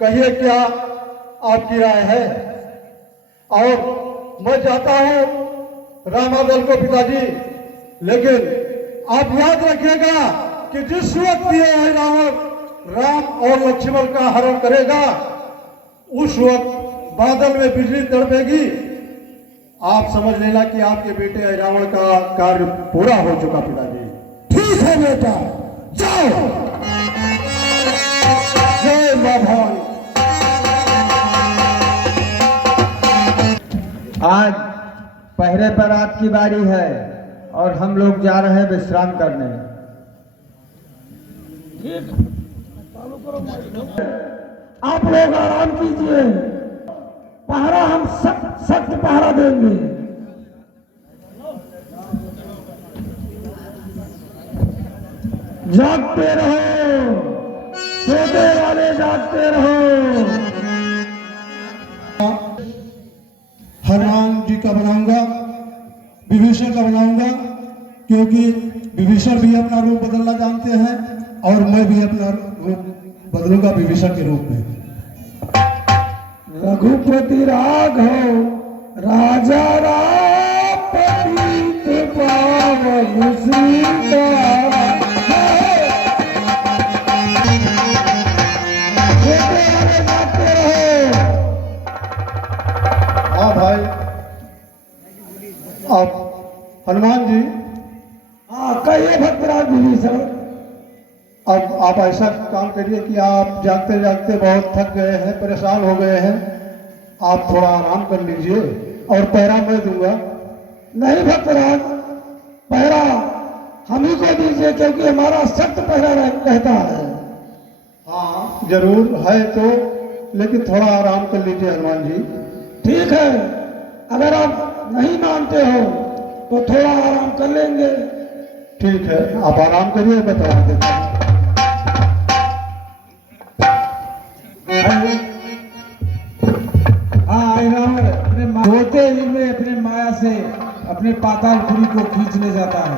कहिए क्या आपकी राय है। और मैं चाहता हूं रामादल को पिताजी, लेकिन आप याद रखिएगा कि जिस वक्त ये रावण राम और लक्ष्मण का हरण करेगा उस वक्त बादल में बिजली तड़पेगी। आप समझ लेना कि आपके बेटे रावण का कार्य पूरा हो चुका पिताजी। ठीक है बेटा, जाओ। जय मां भवानी। आज पहरे पर आपकी बारी है और हम लोग जा रहे हैं विश्राम करने। आप लोग आराम कीजिए, पहरा हम सख्त पहरा देंगे। जागते रहो, सोते वाले जागते रहो। हनुमान जी का बनाऊंगा, विभीषण का बनाऊंगा, क्योंकि विभीषण भी अपना रूप बदलना जानते हैं और मैं भी अपना रूप बदलूंगा विभीषण के रूप में। रघुपति राघव राजा राम पतित पावन सीता। हाँ भाई, आप हनुमान जी, हाँ कहिए भक्तराज विभीषण। अब आप ऐसा काम करिए कि आप जागते जागते बहुत थक गए हैं, परेशान हो गए हैं, आप थोड़ा आराम कर लीजिए और पहरा मैं दूंगा। नहीं भक्तराज, पहरा हम ही को दीजिए, क्योंकि हमारा सख्त पहरा रहता है। हाँ जरूर है तो, लेकिन थोड़ा आराम कर लीजिए हनुमान जी। ठीक है, अगर आप नहीं मानते हो तो थोड़ा आराम कर लेंगे। ठीक है, आप आराम करिए, बता देता हूं। होते ही में अपने माया से अपने पातालपुरी को खींचने जाता है।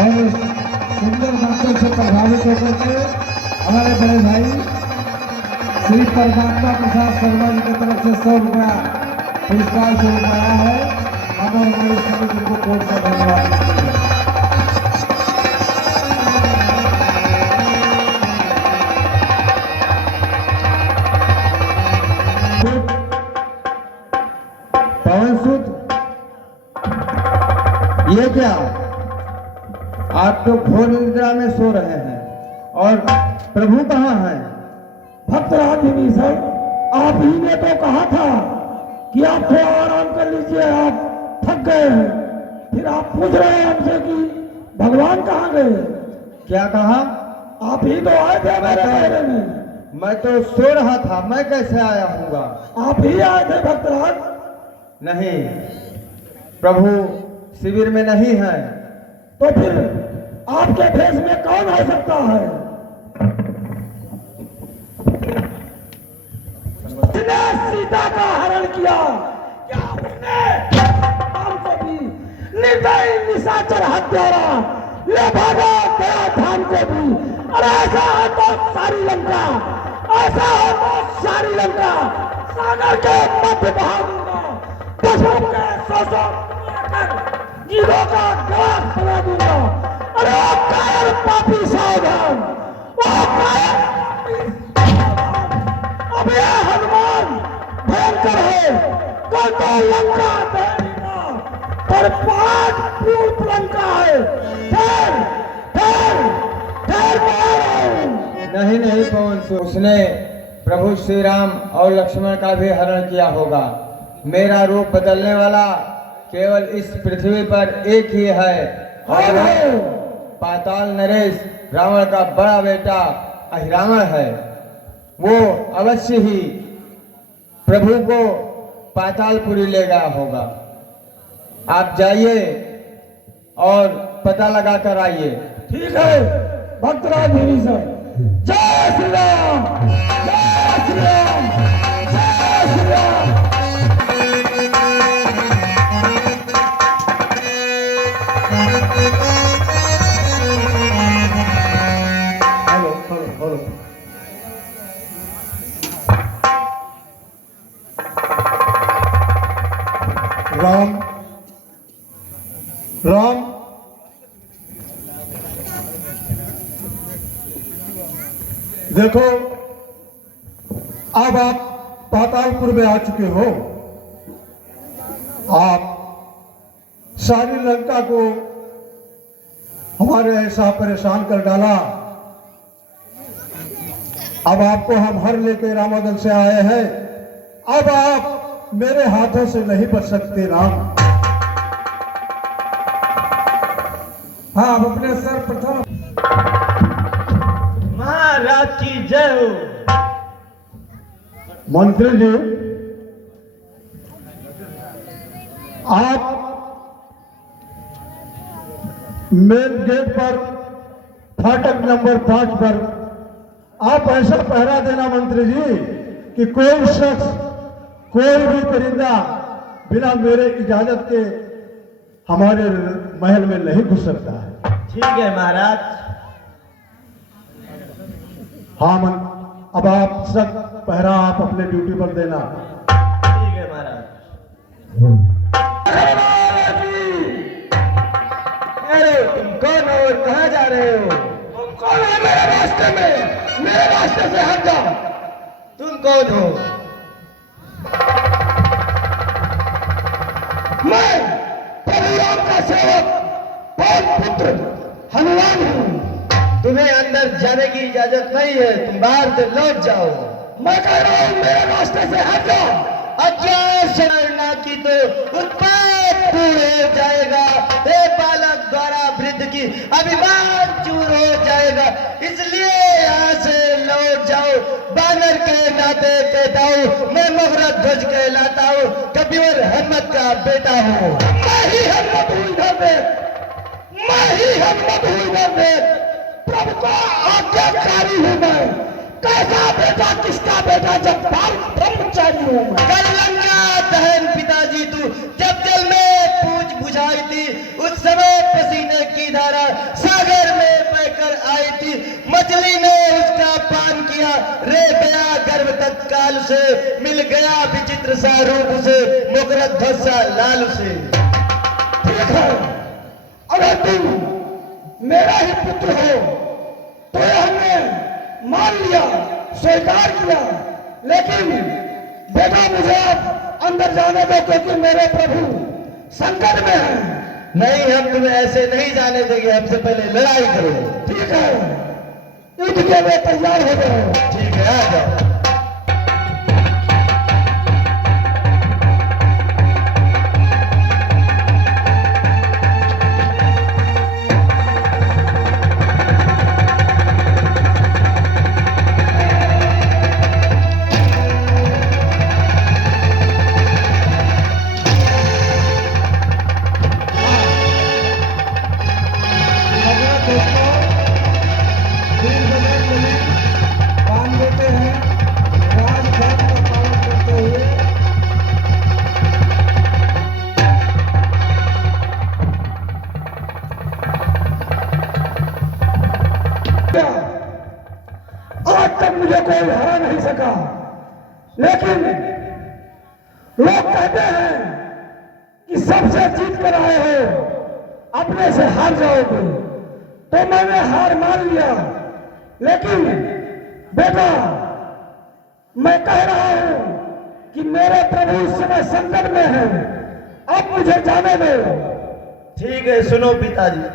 और सुंदर मंत्र से प्रभावित होकर के हमारे बड़े भाई श्री परमात्मा प्रसाद शर्मा जी की तरफ से 100 रुपया पुरस्कार से आया है। हम और हमारे सभी को कोट का धन्यवाद देते हैं। पवन सुत, ये क्या? आप तो घोर निद्रा में सो रहे हैं और प्रभु कहाँ हैं? भक्तराज विभीषण, आप ही ने तो कहा था कि आप थोड़ा आराम कर लीजिए, आप थक गए हैं। फिर आप पूछ रहे हैं हमसे कि भगवान कहाँ गए? क्या कहा? आप ही तो आए थे मेरे पहरे में। मैं तो सो रहा था, मैं कैसे आया हूँगा? आप ही आए थे भक्तराज। नहीं, प्रभु शिविर में नहीं है। तो फिर आपके भेष में कौन आ सकता है? जिसने सीता का हरण किया, क्या उसने राम को भी निर्दयी निशाचर हत्यारा ले भागा गया धाम को भी? और ऐसा है तो सारी लंका, ऐसा है तो सारी लंका सागर के मध्य बहा दूंगा, पशुओं के सौ जीवों का ग्रास बना दूंगा। अरे ओ कायर पापी सावधान, ओ कायर पापी सावधान। अब ये हनुमान भयंकर है, कल तो लंका देगा, पर 5 फूट लंका है। ठहर ठहर ठहर, मैं आ रहा हूं। नहीं नहीं पवन सुत, उसने प्रभु श्री राम और लक्ष्मण का भी हरण किया होगा। मेरा रूप बदलने वाला केवल इस पृथ्वी पर एक ही है, और वो पाताल नरेश रावण का बड़ा बेटा अहिरावण है। वो अवश्य ही प्रभु को पातालपुरी ले गया होगा। आप जाइए और पता लगा कर आइए। ठीक है भक्तराज विभीषण। जय श्री राम, जय श्री राम, जय राम राम देखो, अब आप पातालपुर में आ चुके हो। आप सारी लंका को हमारे ऐसा परेशान कर डाला। अब आपको हम हर लेके रामादल से आए हैं। अब आप मेरे हाथों से नहीं बच सकते राम। हाँ, अब अपने सर्वप्रथम महाराज की जय हो। मंत्री जी, आप मेन गेट पर फाटक नंबर 5 पर आप ऐसा पहरा देना मंत्री जी कि कोई शख्स, कोई भी परिंदा बिना मेरे इजाजत के हमारे महल में नहीं घुस सकता है। ठीक है महाराज। हाँ अब आप सब पहरा आप अपने ड्यूटी पर देना। ठीक है महाराज। अरे तुम कौन हो और कहाँ जा रहे हो? तुम कौन है मेरे रास्ते में? मेरे रास्ते से हट जाओ। तुम कौन हो? मैं प्रभु राम का सेवक पवन पुत्र हनुमान हूँ। तुम्हें अंदर जाने की इजाजत नहीं है, तुम बाहर से लौट जाओ। मैं कह रहा हूँ मेरे रास्ते से हट जाओ। अज्ञान शरणा की तो उत्पात पूर्ण हो जाएगा। हे बालक द्वारा वृद्ध की अभिमान चूर हो जाएगा, इसलिए यहाँ से लौट जाओ। बानर के नाते कहता हूँ, मैं मोहरा ध्वज कहलाता हूँ, कबीर हनुमत का बेटा हूँ। मैं ही हनुमत हूँ इधर देख, मैं ही हनुमत हूँ इधर देख। प्रभु का आज्ञाकारी हूँ मैं। कैसा बेटा, किसका बेटा, जब ब्रह्मचारी हूँ मैं। कल लंका दहन पिताजी तू जब जल में पूछ बुझाई थी, उस समय पसीने की धारा सागर में बहकर आई थी। मछली ने उसका पान किया, रह गया गर्भ तत्काल से, मिल गया विचित्र सा रूप से, मुकरद ध्वज सा लाल से। ठीक है, अगर तुम मेरा ही पुत्र हो तो यह हमने मान लिया, स्वीकार किया। लेकिन बेटा मुझे अब अंदर जाने दो, क्योंकि मेरे प्रभु संकट में हैं। नहीं, हम तुम्हें ऐसे नहीं जाने देंगे, हमसे पहले लड़ाई करो। ठीक है, युद्ध के लिए तैयार हो जाओ। ठीक है, आ जाओ। आज तक मुझे कोई हरा नहीं सका, लेकिन लोग कहते हैं कि सबसे जीत कर आए हो, अपने से हार जाओगे। तो मैंने हार मान लिया। लेकिन बेटा, मैं कह रहा हूं कि मेरे प्रभु इस समय संकट में हैं, अब मुझे जाने दो। ठीक है, सुनो पिताजी।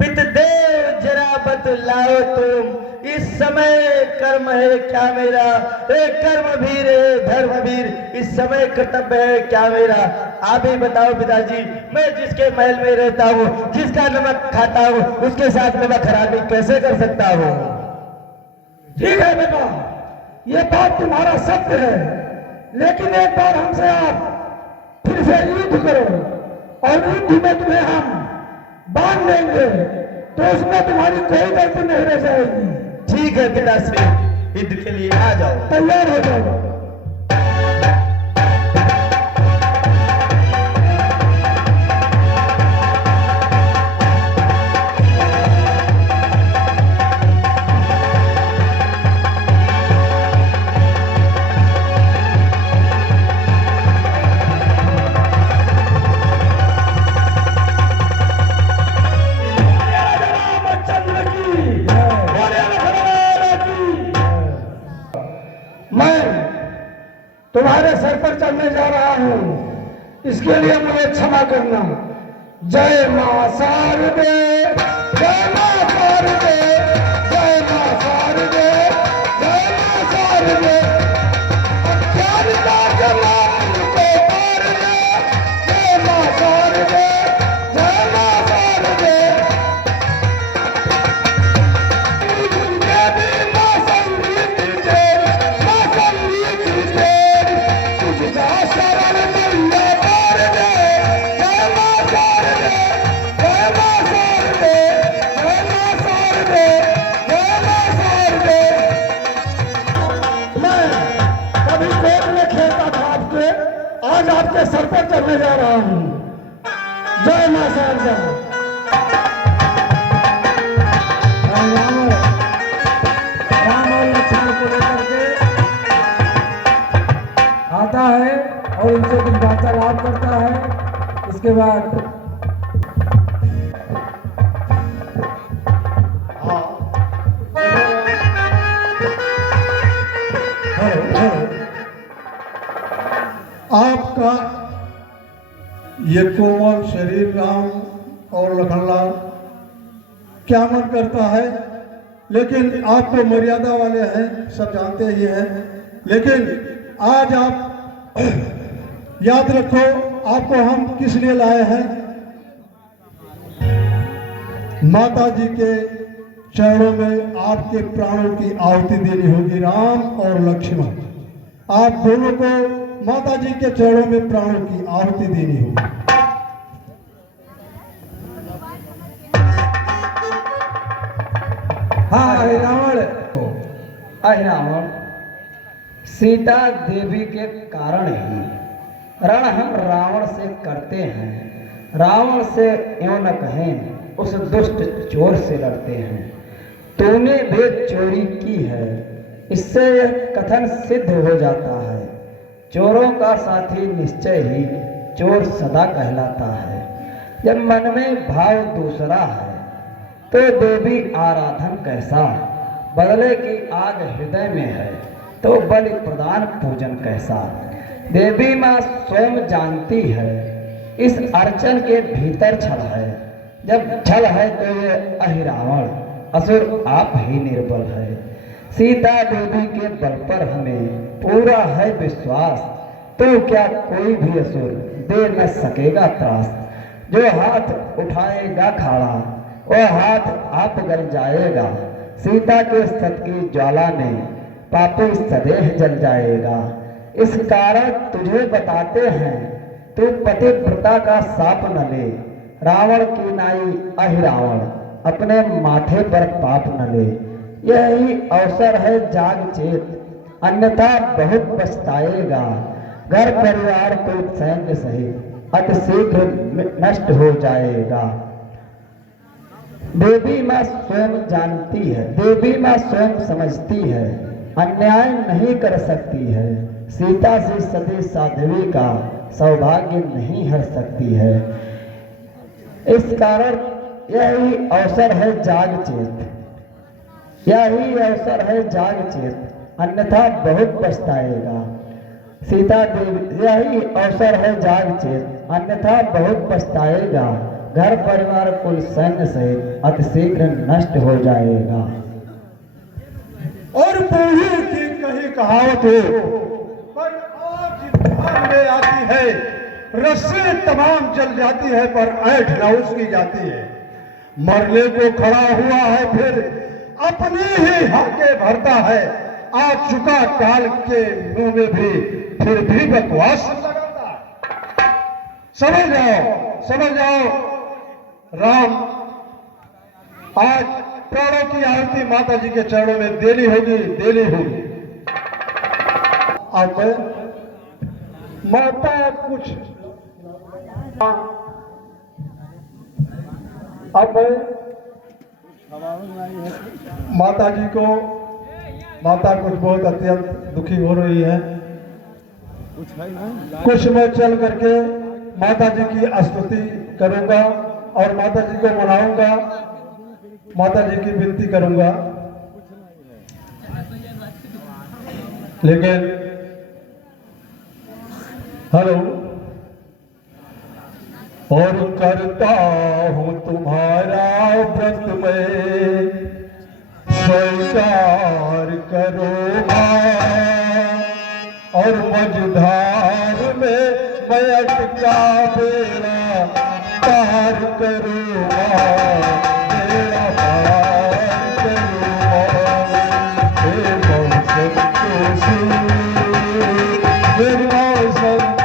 पितदेव जरा बतलाओ तुम, इस समय कर्म है क्या मेरा? कर्मवीर है धर्मवीर, इस समय कर्तव्य है क्या मेरा? आप ही बताओ पिताजी। मैं जिसके महल में रहता हूँ, जिसका नमक खाता हूँ, उसके साथ नमक हरामी कैसे कर सकता हूँ? ठीक है बेटा, ये बात तुम्हारा सत्य है, लेकिन एक बार हमसे आप फिर से युद्ध करो, और युद्ध में तुम्हें हम बांध देंगे, तो उसमें तुम्हारी कोई गलती नहीं रह जाएगी। ठीक है पिताश्री, युद्ध के लिए आ जाओ। तैयार हो जाओ। तुम्हारे सर पर चढ़ने जा रहा हूं, इसके लिए मुझे क्षमा करना। जय मां शारदे, जय मां शारदे, जय मां शारदे, जय मां शारदे। अज्ञानता के मार्ग को पार ले, जय मां शारदे, जय मां शारदे। देवी मां संगीत तेरी, मां संगीत तेरी, तुझा शरण मैया पार दे। जय मां शारदे, जय मां शारदे, जय मां शारदे, जय मां शारदे। मैं कभी पेट में खेलता था आपके, आज आपके सर पर चढ़ने जा रहा हूं। जय मां शारदा। रावण राम और लक्ष्मण को लेकर के आता है और उनसे कुछ वार्तालाप करता है। इसके बाद आपका ये कोमल शरीर राम और लखनलाल क्या मन करता है, लेकिन आप तो मर्यादा वाले हैं, सब जानते ही हैं। लेकिन आज आप याद रखो, आपको हम किस लिए लाए हैं। माता जी के चरणों में आपके प्राणों की आहुति देनी होगी, राम और लक्ष्मण। आप दोनों को माता जी के चरणों में प्राणों की आहुति देनी होगी। हाँ रावण, रावण, सीता देवी के कारण ही रण हम रावण से करते हैं। रावण से यूं न कहें, उस दुष्ट चोर से लड़ते हैं। तूने भी चोरी की है, इससे यह कथन सिद्ध हो जाता है। चोरों का साथी निश्चय ही चोर सदा कहलाता है। जब मन में भाव दूसरा है तो देवी आराधन कैसा, बदले की आग हृदय में है तो बलि प्रदान पूजन कैसा। देवी माँ स्वयं जानती है इस अर्चन के भीतर छल है। जब छल है तो ये अहिरावण असुर आप ही निर्बल है। सीता देवी के बल पर हमें पूरा है विश्वास, तो क्या कोई भी असुर दे न सकेगा त्रास। जो हाथ उठाएगा खाड़ा, वह हाथ आप गल जाएगा। सीता के सत की ज्वाला में पापी सदैह जल जाएगा। इस कारण तुझे बताते हैं, तू पतिव्रता का साप न ले। रावण की नाई अहिरावण अपने माथे पर पाप न ले। यही अवसर है जाग चेत, अन्यथा बहुत पछताएगा। घर परिवार को सैन्य सहित अतिशीघ्र नष्ट हो जाएगा। देवी माँ स्वयं जानती है, देवी माँ स्वयं समझती है, अन्याय नहीं कर सकती है। सीता से सती साध्वी का सौभाग्य नहीं हर सकती है। इस कारण यही अवसर है जाग चेत, यही अवसर है जाग चेत, अन्यथा बहुत पछताएगा। सीता देवी, यही अवसर है जाग चेत, अन्यथा बहुत पछताएगा। घर परिवार कुल सैन्य सहित अतिशीघ्र नष्ट हो जाएगा। और बूढ़ी की कही कहावत हो, पर आज भाग में आती है, रस्सी तमाम जल जाती है पर ऐठ न उसकी जाती है। मरने को खड़ा हुआ है फिर अपने ही हल्के भरता है। आ चुका काल के मुंह में भी फिर भी बकवास लगाता है। समझ जाओ, समझ जाओ, राम आज प्राणों की आहुति माता जी के चरणों में देनी होगी, देनी होगी। अब माता कुछ अब माता जी को, माता कुछ बहुत अत्यंत दुखी हो रही है। कुछ मैं चल करके माता जी की स्तुति करूंगा और माता जी को मनाऊंगा, माता जी की विनती करूंगा। लेकिन हेलो। और करता हूँ तुम्हारा व्रत में, स्वीकार करो और मझधार में मैं अटका बेड़ा पार करो, बेड़ा पार करो। हे संतोषी मेरी संत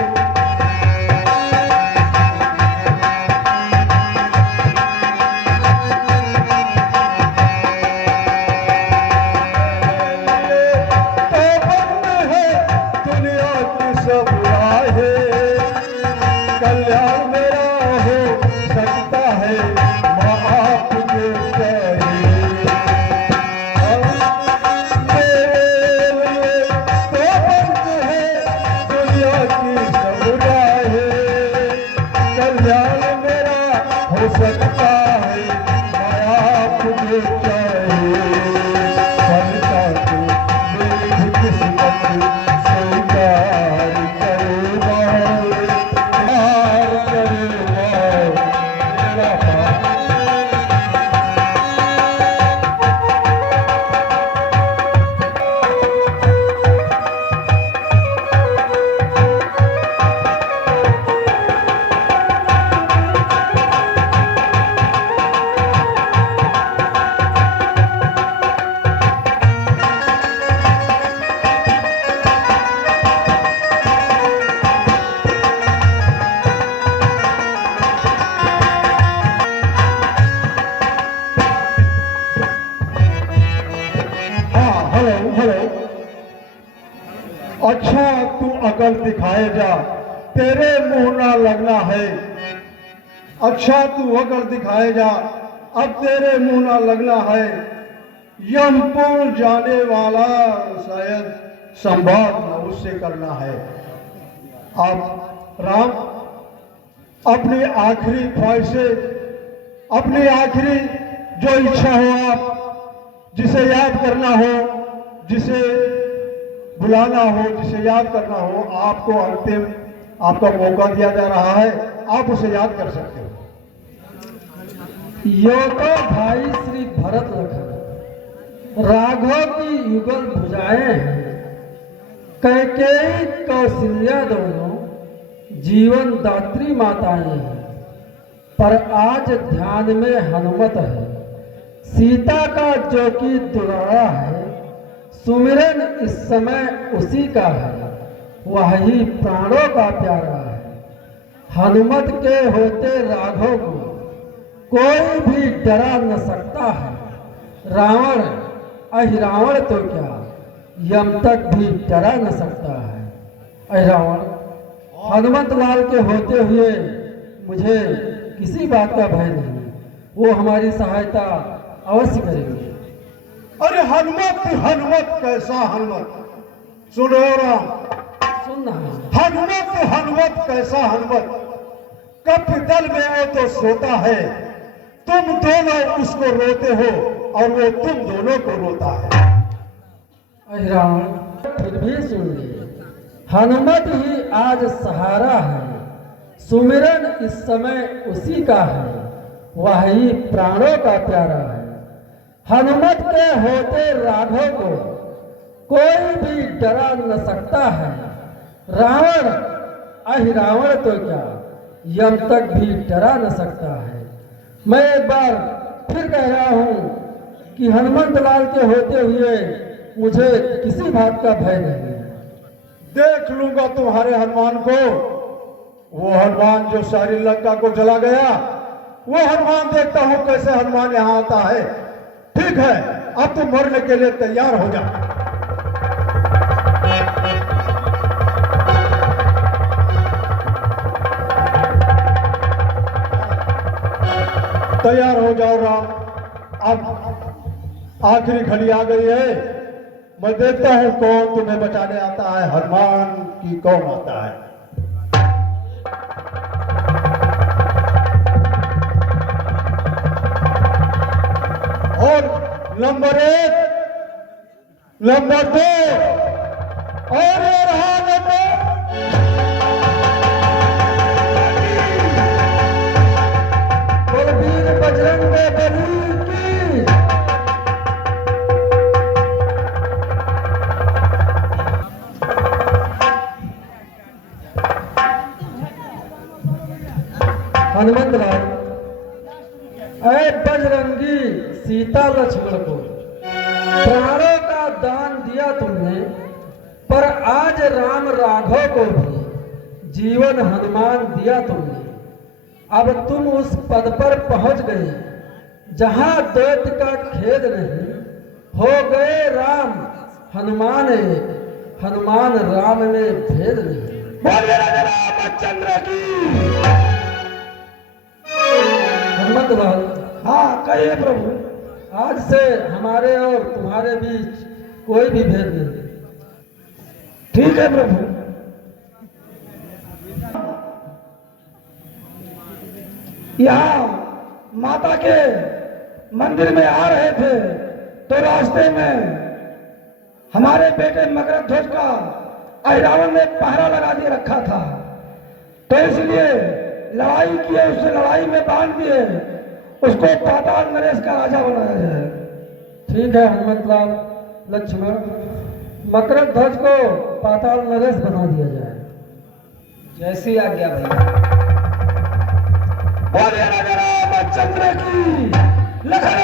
कल्याण मेरा हो सकता है माँ आपके दुनिया की सब राहें। कल्याण मेरा हो सकता है माँ आपके फलता तो मेरी किस्मत स्वीकार करो। अच्छा तू अकल दिखाए जा, तेरे मुंह ना लगना है। अच्छा तू अकल दिखाए जा, अब तेरे मुंह ना लगना है। यमपुर जाने वाला शायद संवाद न उससे करना है। अब राम अपनी आखिरी ख्वाहिशें, अपनी आखिरी जो इच्छा हो, आप जिसे याद करना हो, जिसे बुलाना हो, जिसे याद करना हो, आपको अंतिम आपका मौका दिया जा रहा है, आप उसे याद कर सकते हो। यो तो भाई श्री भरत लखन राघव की युगल भुजाएं हैं। कैकेयी कौशल्या दोनों जीवन दात्री माताएं हैं। पर आज ध्यान में हनुमत है, सीता का जो कि दुलारा है। सुमिरन इस समय उसी का है, वही प्राणों का प्यारा है। हनुमत के होते राघव को कोई भी डरा न सकता है। रावण अहिरावण तो क्या, यम तक भी डरा न सकता है। अहिरावण हनुमत लाल के होते हुए मुझे किसी बात का भय नहीं, वो हमारी सहायता अवश्य करेंगे। अरे हनुमत हनुमत कैसा हनुमत, सुनो राम, सुन रहा हूं। हनुमत हनुमत कैसा हनुमत, कप दल में वो तो सोता है, तुम दोनों उसको रोते हो और वो तुम दोनों को रोता है। अहिरावण फिर भी सुन ले, हनुमत ही आज सहारा है। सुमिरन इस समय उसी का है, वही प्राणों का प्यारा है। हनुमत के होते राघव को कोई भी डरा न सकता है। रावण अहिरावण तो क्या, यम तक भी डरा न सकता है। मैं एक बार फिर कह रहा हूं कि हनुमत लाल के होते हुए मुझे किसी बात का भय नहीं। देख लूंगा तुम्हारे हनुमान को, वो हनुमान जो सारी लंका को जला गया, वो हनुमान देखता हूं कैसे हनुमान यहां आता है। ठीक है, अब तुम मरने के लिए तैयार हो जा। तैयार हो जाओ राम, अब आखिरी घड़ी आ गई है। मैं देखता हूं कौन तुम्हें बचाने आता है, हनुमान की कौन आता है। और नंबर 1, नंबर 2 और ये रहा नंबर हनुमंत लाल, अरे बजरंगी सीता लक्ष्मण को प्राणों का दान दिया तुमने, पर आज राम राघव को भी जीवन हनुमान दिया तुमने। अब तुम उस पद पर पहुंच गए जहां दैत्य का खेद नहीं, हो गए राम हनुमान एक, हनुमान राम में भेद नहीं। बोलिए राजा रामचंद्र की। हनुमत लाल, हाँ कहिए प्रभु। आज से हमारे और तुम्हारे बीच कोई भी भेद नहीं। ठीक है प्रभु। यहाँ माता के मंदिर में आ रहे थे तो रास्ते में हमारे बेटे मकरध्वज का अहिरावण ने पहरा लगा दिए रखा था, तो इसलिए लड़ाई किए, उसे लड़ाई में बांध दिए, उसको पाताल नरेश का राजा बनाया जाए। ठीक है हनुमत लाल लक्ष्मण, मकरध्वज को पाताल नरेश बना दिया जाए। जैसी आज्ञा भैया। बोलिए राजा रामचंद्र की। लखन